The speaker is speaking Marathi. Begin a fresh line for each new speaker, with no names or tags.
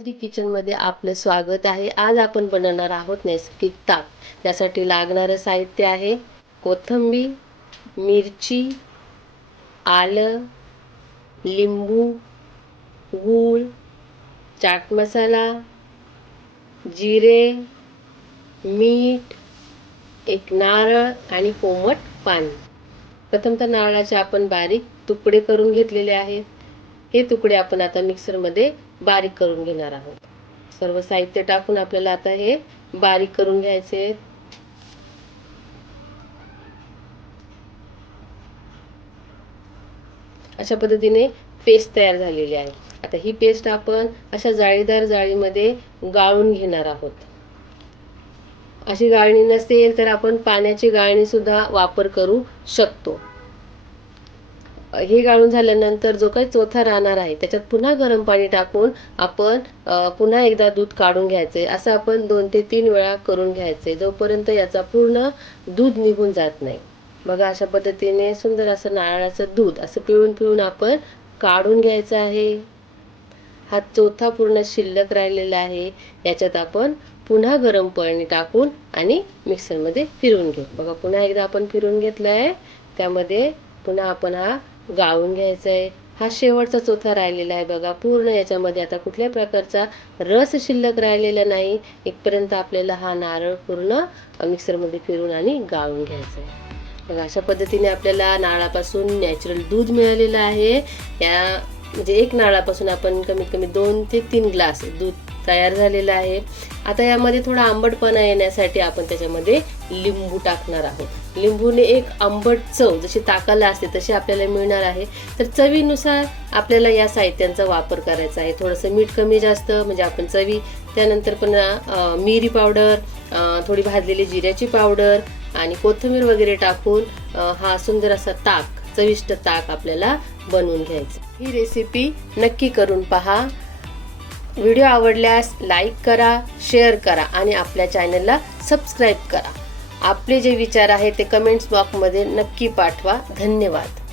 सह्याद्री किचनमध्ये आपलं स्वागत आहे. आज आपण बनवणार आहोत नैसर्गिक ताक. त्यासाठी लागणारं साहित्य आहे कोथिंबीर मिरची आलं लिंबू गूळ चाट मसाला जिरे मीठ एक नारळ आणि कोमट पाणी प्रथमतः नारळाचे आपण बारीक तुकडे करून घेतलेले आहेत. हे तुकडे आपण आता मिक्सरमध्ये बारीक करून घेणार आहोत. सर्व साहित्य टाकून आपल्याला आता हे बारीक करून घ्यायचे अशा पद्धतीने पेस्ट तयार झालेली आहे. आता ही पेस्ट आपण अशा जाळीदार जाळीमध्ये गाळून घेणार आहोत. अशी गाळणी नसेल तर आपण पाण्याची गाळणी सुद्धा वापर करू शकतो. हे गाळून झाल्यानंतर जो काही चोथा राहणार आहे त्याच्यात पुन्हा गरम पाणी टाकून आपण पुन्हा एकदा दूध काढून घ्यायचे. असं आपण दोन ते तीन वेळा करून घ्यायचे. जोपर्यंत याचा पूर्ण दूध निघून जात नाही. बघा अशा पद्धतीने सुंदर असं नारळाचं दूध असं पिळून पिळून आपण काढून घ्यायचं आहे. हा चौथा पूर्ण शिल्लक राहिलेला आहे. याच्यात आपण पुन्हा गरम पाणी टाकून आणि मिक्सरमध्ये फिरवून घेऊ. बघा पुन्हा एकदा आपण फिरवून घेतलं आहे त्यामध्ये पुन्हा आपण हा गाळून घ्यायचं आहे हा शेवटचा चोथा राहिलेला आहे बघा. पूर्ण याच्यामध्ये आता कुठल्या प्रकारचा रस शिल्लक राहिलेला नाही. इथपर्यंत आपल्याला हा नारळ पूर्ण मिक्सरमध्ये फिरून आणि गाळून घ्यायचा आहे बघा अशा पद्धतीने आपल्याला नारळापासून नॅचरल दूध मिळालेलं आहे. या म्हणजे एक नाळापासून आपण कमीत कमी दोन ते तीन ग्लास दूध तयार झालेलं आहे. आता यामध्ये थोडा आंबटपणा येण्यासाठी आपण त्याच्यामध्ये लिंबू टाकणार आहोत. लिंबूने एक आंबट चव जशी ताकाला असते तशी आपल्याला मिळणार आहे. तर चवीनुसार आपल्याला या साहित्यांचा वापर करायचा आहे. थोडंसं मीठ कमी जास्त म्हणजे आपण चवी त्यानंतर पण मिरी पावडर थोडी भाजलेली जिऱ्याची पावडर आणि कोथिंबीर वगैरे टाकून हा सुंदर असा ताक चविष्ट ताक आपल्याला बनवून घ्यायचं. ही रेसिपी नक्की करून पहा. व्हिडिओ आवडल्यास लाईक करा शेअर करा आणि आपल्या चॅनलला सबस्क्राईब करा. आपले जे विचार आहेत ते कमेंट्स बॉक्समध्ये नक्की पाठवा. धन्यवाद.